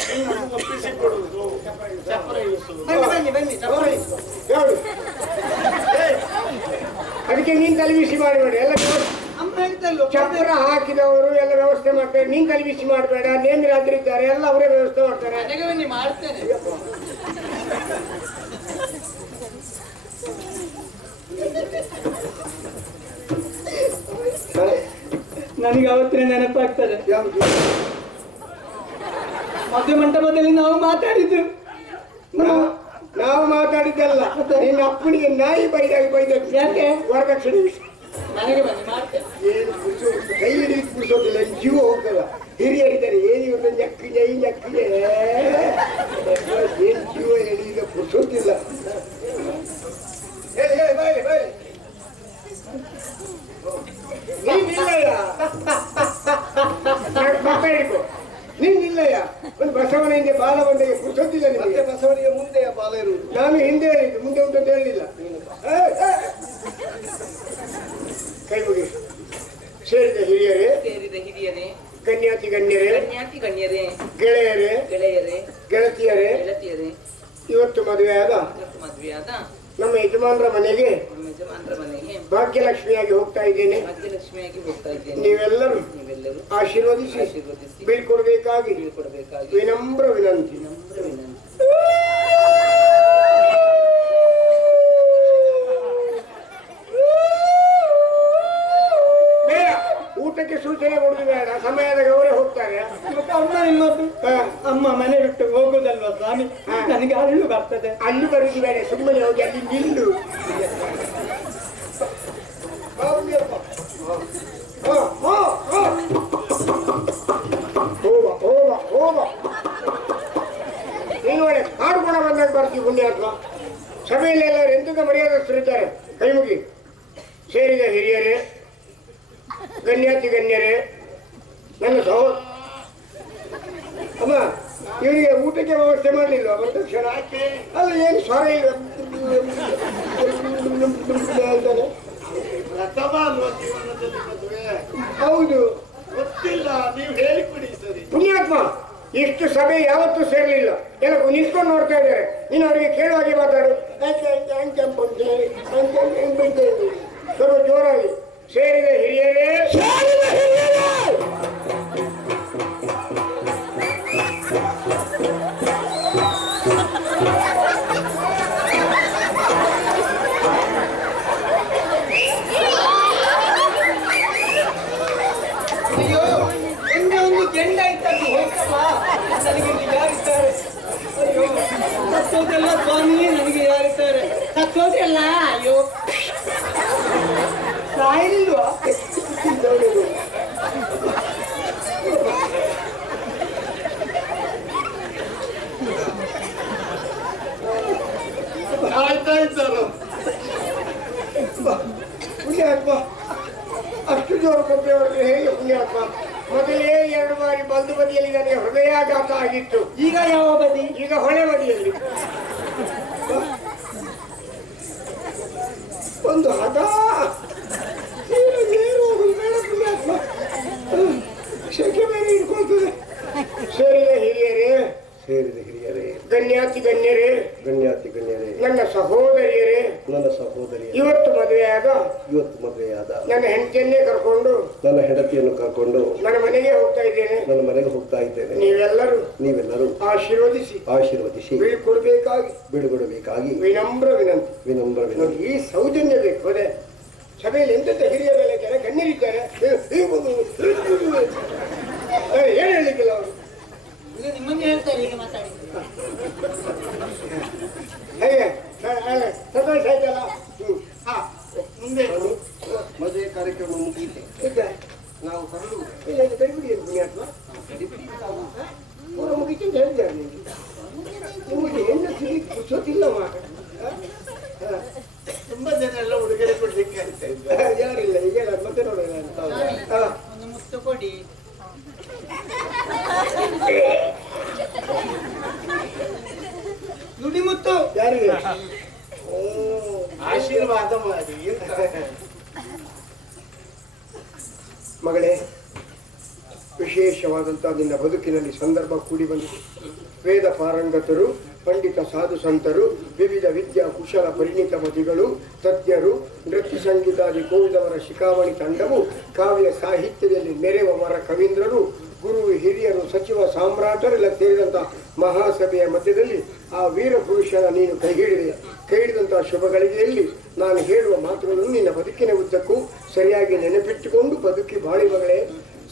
ಹೆಣ್ಣು ಒಪ್ಪಿಸಿಕೊಡುವುದು. ತೋರಿಸುವುದು. ಬನ್ನಿ ಬನ್ನಿ ಬನ್ನಿ ಯಾವುದು ಅದಕ್ಕೆ ನೀನ್ ತಲೆಬಿಸಿ ಮಾಡಬೇಡ. ಎಲ್ಲ ಅಮ್ಮ ಹೇಳ್ತಲ್ವ ಚಪ್ಪರ ಹಾಕಿದವರು ಎಲ್ಲ ವ್ಯವಸ್ಥೆ ಮಾಡ್ತಾರೆ. ನೀನ್ ತಲೆಬಿಸಿ ಮಾಡಬೇಡ. ನೇಮಿರಾದ್ರಿದ್ದಾರೆ ಎಲ್ಲ ಅವರೇ ವ್ಯವಸ್ಥೆ ಮಾಡ್ತಾರೆ. ಮನೆಗೆ ಬನ್ನಿ ಮಾಡ್ತೇನೆ. ನನಗೆ ಅವತ್ತಿನ ನೆನಪಾಗ್ತದೆ. ಯಾವುದು ಮದುವೆ ಮಂಟಪದಲ್ಲಿ ನಾವು ಮಾತಾಡಿದ್ದು. ನಾವು ಮಾತಾಡಿದ್ದಲ್ಲ, ನಿನ್ನ ಅಪ್ಪನಿಗೆ ನಾಯಿ ಬೈದಾಗ ಯಾಕೆ? ವರದಕ್ಷಿಣೆ ಮನೆಗೆ ಬನ್ನಿ ಮಾಡ್ತೇನೆ. ಏನು ಕೈ ಹಿಡಿದು ಕುಡಿಸೋದಿಲ್ಲ, ಜೀವ ಹೋಗ್ತದ. ಹಿರಿಯರಿದ್ದಾರೆ ಏನು ಇವ್ರನ್ನ ಜಕ್ಕಿಗೆ ಏನು ಜೀವ ಎಳೀಗ ಕುಡಿಸೋದಿಲ್ಲ. ನೀನಿಲ್ಲಯ್ಯ ನೀನಿಲ್ಲಯ್ಯ ಒಂದು ಬಸವನ ಹಿಂದೆ ಬಾಲ ಬಂಡೆಗೆ ಕುಡಿಸೋದಿಲ್ಲ. ನಿಮಗೆ ಬಸವನಿಗೆ ಮುಂದೆ ಬಾಲ ಇರುವುದು. ನಾನು ಹಿಂದೆ ಹೇಳಿದ್ದು, ಮುಂದೆ ಉಂಟು ಅಂತ ಹೇಳಲಿಲ್ಲ. ಕೈ ಮುಗಿ. ಸೇರಿದ ಹಿರಿಯರೇ, ಸೇರಿದ ಹಿರಿಯರೇ, ಗಣ್ಯಾತಿ ಗಣ್ಯರೇ, ಗಣ್ಯಾತಿ ಗಣ್ಯರೇ, ಗೆಳೆಯರೇ, ಗೆಳೆಯರೇ, ಗೆಳತಿಯರೇ, ಗೆಳತಿಯರೇ, ಇವತ್ತು ಮದುವೆಯಾದ ಇವತ್ತು ಮದುವೆಯಾದ ನಮ್ಮ ಯಜಮಾನರ ಮನೆಗೆ ನಮ್ಮ ಯಜಮಾನರ ಮನೆಗೆ ಭಾಗ್ಯಲಕ್ಷ್ಮಿಯಾಗಿ ಹೋಗ್ತಾ ಇದ್ದೇನೆ. ಭಾಗ್ಯಲಕ್ಷ್ಮಿಯಾಗಿ ಹೋಗ್ತಾ ಇದ್ದೇನೆ. ನೀವೆಲ್ಲರೂ ನೀವೆಲ್ಲರೂ ಆಶೀರ್ವದಿಸಿ ಆಶೀರ್ವದಿಸಿ ಬೀಳ್ಕೊಡ್ಬೇಕಾಗಿ ಬೀಳ್ಕೊಡಬೇಕಾಗಿ ವಿನಮ್ರ ವಿನಂತಿ. ವಿನಮ್ರ ವಿನಂತಿ. ಬೇಡ, ಊಟಕ್ಕೆ ಸೂಚನೆ ಕೊಡುದು ಬೇಡ. ಸಮಯದ ಗೌರವ ಹೋಗ್ತಾರೆ. ಮತ್ತೆ ಅಮ್ಮ ನಿಮ್ಮದು ಅಮ್ಮ ಮನೆ ಬಿಟ್ಟು ಹೋಗುದಲ್ವಾ ಸ್ವಾಮಿ? ನನಗೆ ಅಳ್ಳು ಬರ್ತದೆ. ಅಲ್ಲಿ ಬರುದು ಬೇಡ, ಸುಮ್ಮನೆ ಹೋಗಿ ಅಲ್ಲಿ ನಿಲ್ಲು. ಹೋಗ ನೀನು ಒಳ್ಳೆ ಹಾಡು ಕೂಡ ಬಂದಾಗ ಬರ್ತೀವಿ ಪುಣ್ಯಾತ್ಮ. ಸಭೆಯಲ್ಲಿ ಎಲ್ಲರೂ ಎಂತದ ಮರ್ಯಾದಸ್ಥರಿದ್ದಾರೆ. ಕೈ ಮುಗಿ. ಸೇರಿದ ಹಿರಿಯರೇ, ಗಣ್ಯಾತಿ ಗಣ್ಯರೇ, ನನ್ನ ಸಹೋದರ ಅಮ್ಮ ಇವರಿಗೆ ಊಟಕ್ಕೆ ವ್ಯವಸ್ಥೆ ಮಾಡಲಿಲ್ಲ ಬಂದ ತಕ್ಷಣ. ಅಲ್ಲ ಏನು ಸ್ವರ ಇಲ್ಲ ಹೇಳ್ತಾನೆ. ಪ್ರಥಮ ಅಲ್ವಾ ಜೀವನದಲ್ಲಿ ಮದುವೆ? ಹೌದು ಗೊತ್ತಿಲ್ಲ, ನೀವು ಹೇಳಿಕೊಡಿ ಸರಿ. ಪುಣ್ಯಾತ್ಮ ಇಷ್ಟು ಸಭೆ ಯಾವತ್ತೂ ಸೇರ್ಲಿಲ್ಲ. ಎಲ್ಲ ನಿಂತ್ಕೊಂಡು ನೋಡ್ತಾ ಇದ್ದಾರೆ. ನೀನು ಅವರಿಗೆ ಕೇಳುವಾಗೆ ಮಾತಾಡು. ಸ್ವಲ್ಪ ಜೋರಾಗಿ. ಸೇರಿದ ಹಿರಿಯರೇ, ಅಯ್ಯೋ ಒಂದು ಕೆಂಡ ಇತ್ತದ್ದು ಹೋಗ್ತಲ್ಲ. ನನಗೆ ಯಾರಿದ್ದಾರೆ? ಅಯ್ಯೋ ಸತ್ತೋದೆಲ್ಲ ಸ್ವಾಮಿ, ನನಗೆ ಯಾರಿದ್ದಾರೆ? ಸತ್ತೋದೆಲ್ಲ ಅಯ್ಯೋ ಸಾಯಿಲ್ವಾ? ಆಯ್ತಾ ಇದ್ದಾರೆ ಪುಣ್ಯಾತ್ಮ ಅಷ್ಟು ಜೋರು ಕೊಟ್ಟೆಯವರಿಗೆ ಹೇಗೆ ಪುಣ್ಯಾತ್ಮ? ಮೊದಲೇ 2 ಬಾರಿ ಬಲ್ದು ಬದಿಯಲ್ಲಿ ನನಗೆ ಹೃದಯಾಘಾತ ಆಗಿತ್ತು. ಈಗ ಯಾವ ಬದಿ? ಈಗ ಹೊಳೆ ಬದಿಯಲ್ಲಿ ಒಂದು ಹಠ. ಪುಣ್ಯಾತ್ಮ ಶೆಕೆ ಮೇಲೆ ಇಟ್ಕೊಳ್ತದೆ. ಸೇರಿದ ಹಿರಿಯರೇ, ಸೇರಿದ ಹಿರಿಯರೇ, ಗಣ್ಯಾತಿ ಗಣ್ಯರೇ, ಗಣ್ಯಾತಿ ಗಣ್ಯರೇ, ನನ್ನ ಸಹೋದರಿಯರೇ, ನನ್ನ ಸಹೋದರಿಯರೇ, ಇವತ್ತು ಮದುವೆಯಾದ ಇವತ್ತು ಮದುವೆಯಾದ ನನ್ನ ಹೆಂಡತಿಯನ್ನೇ ಕರ್ಕೊಂಡು ನನ್ನ ಹೆಂಡತಿಯನ್ನು ಕರ್ಕೊಂಡು ನನ್ನ ಮನೆಗೆ ಹೋಗ್ತಾ ಇದ್ದೇನೆ. ನನ್ನ ಮನೆಗೆ ಹೋಗ್ತಾ ಇದ್ದೇನೆ. ನೀವೆಲ್ಲರೂ ಆಶೀರ್ವದಿಸಿ ಆಶೀರ್ವದಿಸಿ ಬೀಳ್ಕೊಡ್ಬೇಕಾಗಿ ಬಿಡುಗಡಬೇಕಾಗಿ ವಿನಮ್ರ ವಿನಂತಿ. ವಿನಮ್ರ ವಿನಂತಿ. ಈ ಸೌಜನ್ಯ ಬೇಕು. ಅದೇ ಸಭೆಯಲ್ಲಿ ಎಂತೆಂತ ಹಿರಿಯರಿದ್ದಾರೆ, ಗಣ್ಯರಿದ್ದಾರೆ. ಏನು ಹೇಳಲಿಕ್ಕಿಲ್ಲ ಅವರು. ಈಗ ನಿಮ್ಮನ್ನೇ ಹೇಳ್ತಾರೆ ಈಗ ಮಾತಾಡಿ. ಹೇಗೆ ಸಂತೋಷ ಆಯ್ತಲ್ಲ? ಮುಂದೆ ಮದುವೆ ಕಾರ್ಯಕ್ರಮ ಮುಗಿಯಿತೆ. ಈಗ ನಾವು ಹೊರಡುವುದು. ಇಲ್ಲ ಗಡಿಬಿಡಿ ಏನು ಪುಣ್ಯಾತ್ಮ? ಪೂರ ಮುಗಿತು ಅಂತ ಹೇಳಿದ್ದಾರೆ ನಿಮಗೆ. ನಿಮಗೆ ಹೆಣ್ಣು ಸಿಗಲಿಕ್ಕೆ ಪುರ್ಸೊತ್ತಿಲ್ಲವ? ತುಂಬಾ ಜನ ಎಲ್ಲ ಉಡುಗೊರೆ ಕೊಡ್ಲಿಕ್ಕೆ ಆಗ್ತಾ ಇದ್ದಾರೆ. ಯಾರಿಲ್ಲ ಈಗ ಮತ್ತೆ ನೋಡೋಣ. ಒಂದು ಮುತ್ತು ಕೊಡಿ. ನುಡಿ ಮುತ್ತು ಯಾರಿಗೆ? ಆಶೀರ್ವಾದ ಮಾಡಿ. ಮಗಳೇ, ವಿಶೇಷವಾದಂತಹ ನಿನ್ನ ಬದುಕಿನಲ್ಲಿ ಸಂದರ್ಭ ಕೂಡಿ ಬಂದಿದೆ. ವೇದ ಪಾರಂಗತರು ಪಂಡಿತ ಸಾಧು ಸಂತರು, ವಿವಿಧ ವಿದ್ಯಾ ಕುಶಲ ಪರಿಣಿತ ಮತಿಗಳು, ತಜ್ಞರು, ನೃತ್ಯ ಸಂಗೀತಾದಿ ಕೋವಿದವರ ಶಿಖಾಮಣಿ ತಂಡವು, ಕಾವ್ಯ ಸಾಹಿತ್ಯದಲ್ಲಿ ಮೆರೆಯುವವರ ಕವೀಂದ್ರರು, ಗುರು ಹಿರಿಯರು, ಸಚಿವ ಸಾಮ್ರಾಟರೆಲ್ಲ ಸೇರಿದಂಥ ಮಹಾಸಭೆಯ ಮಧ್ಯದಲ್ಲಿ ಆ ವೀರ ಪುರುಷನ ನೀನು ಕೈ ಹಿಡಿದಂತಹ ಶುಭ ಗಳಿಗೆಯಲ್ಲಿ ನಾನು ಹೇಳುವ ಮಾತುಗಳನ್ನು ನಿನ್ನ ಬದುಕಿನ ಉದ್ದಕ್ಕೂ ಸರಿಯಾಗಿ ನೆನಪಿಟ್ಟುಕೊಂಡು ಬದುಕಿ ಬಾಳಿಮಗಳೇ.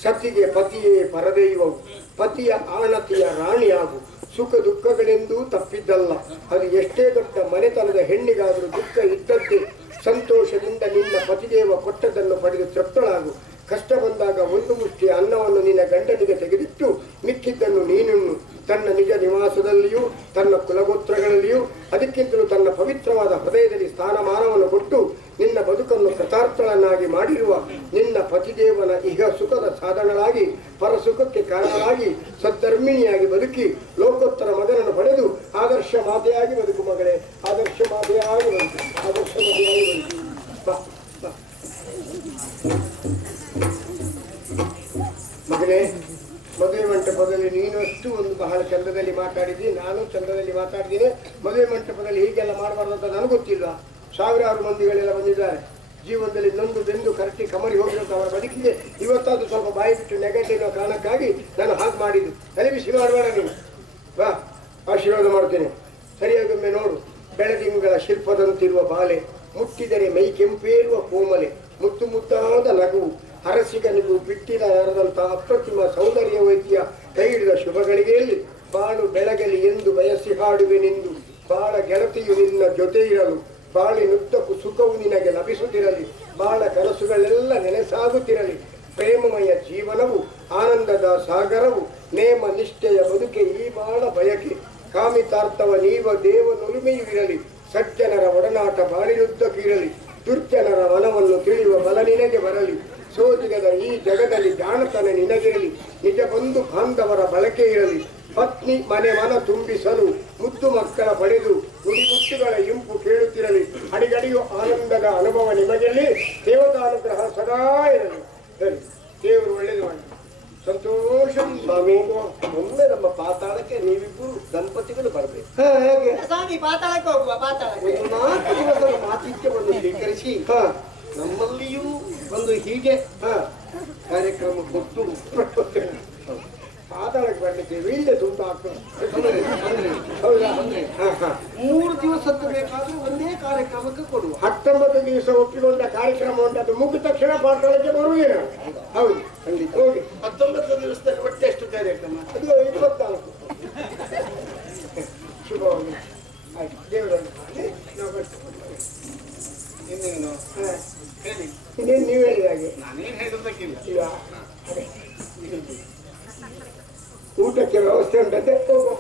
ಸತಿಗೆ ಪತಿಯೇ ಪರದೈವವು, ಪತಿಯ ಆಣತಿಯ ರಾಣಿಯಾಗು. ಸುಖ ದುಃಖಗಳೆಂದೂ ತಪ್ಪಿದ್ದಲ್ಲ, ಅದು ಎಷ್ಟೇ ದೊಡ್ಡ ಮನೆತನದ ಹೆಣ್ಣಿಗಾದರೂ ದುಃಖ ಇದ್ದದ್ದೇ. ಸಂತೋಷದಿಂದ ನಿನ್ನ ಪತಿದೇವ ಕೊಟ್ಟದನ್ನು ಪಡೆದು ತೃಪ್ತಳಾಗು. ಕಷ್ಟ ಬಂದಾಗ ಒಂದು ಮುಷ್ಟಿ ಅನ್ನವನ್ನು ನಿನ್ನ ಗಂಡನಿಗೆ ತೆಗೆದಿಟ್ಟು ಮಿಕ್ಕಿದ್ದನ್ನು ನೀನುಣ್ಣು. ತನ್ನ ನಿಜ ನಿವಾಸದಲ್ಲಿಯೂ ತನ್ನ ಕುಲಗೋತ್ರಗಳಲ್ಲಿಯೂ ಅದಕ್ಕಿಂತಲೂ ತನ್ನ ಪವಿತ್ರವಾದ ಹೃದಯದಲ್ಲಿ ಸ್ಥಾನಮಾನವನ್ನು ಕೊಟ್ಟು ನಿನ್ನ ಬದುಕನ್ನು ಕೃತಾರ್ಥಳನ್ನಾಗಿ ಮಾಡಿರುವ ನಿನ್ನ ಪತಿದೇವನ ಇಹ ಸುಖದ ಸಾಧನಳಾಗಿ ಪರಸುಖಕ್ಕೆ ಕಾರಣರಾಗಿ ಸದ್ಧರ್ಮಿಣಿಯಾಗಿ ಬದುಕಿ ಲೋಕೋತ್ತರ ಮಗನನ್ನು ಪಡೆದು ಆದರ್ಶ ಮಾತೆಯಾಗಿ ಬದುಕು ಮಗಳೇ. ಆದರ್ಶ ಮಾತೆಯಾಗಿ ಬದುಕು, ಆದರ್ಶ ಮಾತೆಯಾಗಿ ಬದುಕು. ಬಾ ಬಾ ಮಗನೇ. ಮದುವೆ ಮಂಟಪದಲ್ಲಿ ನೀನಷ್ಟು ಒಂದು ಬಹಳ ಚಂದದಲ್ಲಿ ಮಾತಾಡಿದ್ದೀನಿ, ನಾನು ಚಂದದಲ್ಲಿ ಮಾತಾಡಿದ್ದೀನಿ. ಮದುವೆ ಮಂಟಪದಲ್ಲಿ ಹೀಗೆಲ್ಲ ಮಾಡಬಾರ್ದು ಅಂತ ನನಗೆ ಗೊತ್ತಿಲ್ಲ. ಸಾವಿರಾರು ಮಂದಿಗಳೆಲ್ಲ ಬಂದಿದ್ದಾರೆ. ಜೀವನದಲ್ಲಿ ನೊಂದು ಬೆಂದು ಕರಟಿ ಕಮರಿ ಹೋಗಿರೋದು ಅವರ ಬದುಕಿಗೆ ಇವತ್ತಾದ್ರೂ ಸ್ವಲ್ಪ ಬಾಯಿ ಬಿಟ್ಟು ನೆಗಟಿರೋ ಕಾರಣಕ್ಕಾಗಿ ನಾನು ಹಾಗೆ ಮಾಡಿದ್ದು. ತಲೆ ಬಿಸಿ ಮಾಡಬೇಡ ನೀನು. ಬಾ, ಆಶೀರ್ವಾದ ಮಾಡ್ತೇನೆ. ಸರಿಯಾಗೊಮ್ಮೆ ನೋಡು. ಬೆಳದಿಂಗಳ ಶಿಲ್ಪದಂತಿರುವ ಬಾಲೆ, ಮುಟ್ಟಿದರೆ ಮೈ ಕೆಂಪೇರುವ ಕೋಮಲೆ, ಮುತ್ತು ಮುತ್ತಾದ ನಗುವು, ಅರಸಿಗನಿಗೂ ಬಿಟ್ಟಿರದಂತಹ ಅಪ್ರತಿಮ ಸೌಂದರ್ಯ ವೈದ್ಯ ಕೈ ಹಿಡಿದ ಶುಭಗಳಿಗೆಯಲ್ಲಿ ಬಾಳು ಬೆಳಗಲಿ ಎಂದು ಬಯಸಿ ಹಾಡುವೆನೆಂದು. ಬಾಳ ಗೆಳತಿಯು ನಿನ್ನ ಜೊತೆ ಇರಲು, ಬಾಳಿನುದ್ದಕ್ಕೂ ಸುಖವು ನಿನಗೆ ಲಭಿಸುತ್ತಿರಲಿ. ಬಾಳ ಕನಸುಗಳೆಲ್ಲ ನೆನೆಸಾಗುತ್ತಿರಲಿ. ಪ್ರೇಮಮಯ ಜೀವನವು, ಆನಂದದ ಸಾಗರವು, ನೇಮ ನಿಷ್ಠೆಯ ಬದುಕೆ ಈ ಬಾಳ ಬಯಕೆ. ಕಾಮಿತಾರ್ಥವ ನೀವ ದೇವನುಲುಮೆಯೂ ಇರಲಿ. ಸಜ್ಜನರ ಒಡನಾಟ ಬಾಳಿನುದ್ದಕ್ಕೂ ಇರಲಿ. ದುರ್ಜನರ ಮನವನ್ನು ತಿಳಿಯುವ ಬಲ ನಿನಗೆ ಬರಲಿ. ಸೋಜಿಗದ ಈ ಜಗದಲ್ಲಿ ಜಾಣತನ ನಿನಗಿರಲಿ. ನಿಜ ಬಂಧು ಬಾಂಧವರ ಬಳಕೆ ಇರಲಿ. ಪತ್ನಿ ಮನೆ ಮನ ತುಂಬಿಸಲು ಮುದ್ದು ಮಕ್ಕಳ ಪಡೆದು ನುಡಿಮುತ್ತುಗಳ ಇಂಪು ಕೇಳುತ್ತಿರಲಿ. ಅಡಿಗಡಿಯು ಆನಂದದ ಅನುಭವ ನಿಮಗೆಲ್ಲಿ. ದೇವತಾನುಗ್ರಹ ಸದಾ ಇರಲಿ. ಸರಿ, ದೇವರು ಒಳ್ಳೇದು ಮಾಡಿ. ಸಂತೋಷ ಸ್ವಾಮಿ. ಒಮ್ಮೆ ನಮ್ಮ ಪಾತಾಳಕ್ಕೆ ನೀವಿಬ್ಬರು ದಂಪತಿಗಳು ಬರಬೇಕು. ಹೇಗೆ ಸ್ವಾಮಿ ಪಾತಾಳಕ್ಕೆ ಹೋಗುವ. ಪಾತಾಳಕ್ಕೆ ಒಂದು 4 ದಿವಸದ ಮಾತಿತ್ಯವನ್ನು ಸ್ವೀಕರಿಸಿ ನಮ್ಮಲ್ಲಿಯೂ ಒಂದು ಹೀಗೆ ಕಾರ್ಯಕ್ರಮ ಕೊಟ್ಟು ಪಾತಾಳಕ್ಕೆ ಬರ್ಲಿಕ್ಕೆ ವೀಳ್ಯ ತುಂಬ ಆಗ್ತದೆ. ಹೌದಾ? 3 ದಿವಸದ್ದು ಬೇಕಾದ್ರೂ ಒಂದೇ ಕಾರ್ಯಕ್ರಮಕ್ಕೆ ಕೊಡುವ. 19 ದಿವಸ ಒಪ್ಪಿಕೊಂಡ ಕಾರ್ಯಕ್ರಮ ಉಂಟು. ಮುಗಿದ ತಕ್ಷಣ ಪಾತಾಳಕ್ಕೆ ಬರುವೇನು? ಹೌದು, ಖಂಡಿತ ಹೋಗಿ. 19 ದಿವಸದಲ್ಲಿ ಒಟ್ಟೆ ಎಷ್ಟು ಕಾರ್ಯಕ್ರಮ? ಅದು 24. ಶುಭವಾಗಿ ಆಯ್ತು. ದೇವರನ್ನು ನಾವು ಇನ್ನೇನು ಹೇಳಿ. ಇನ್ನೇನು ನೀವು ಹೇಳಿದ ಹಾಗೆ ನಾನೇನು ಹೇಳೋದಕ್ಕಿಲ್ಲ. ಇಲ್ಲ. ಊಟಕ್ಕೆ ವ್ಯವಸ್ಥೆ ಉಂಟಂತೆ ಹೋಗೋ.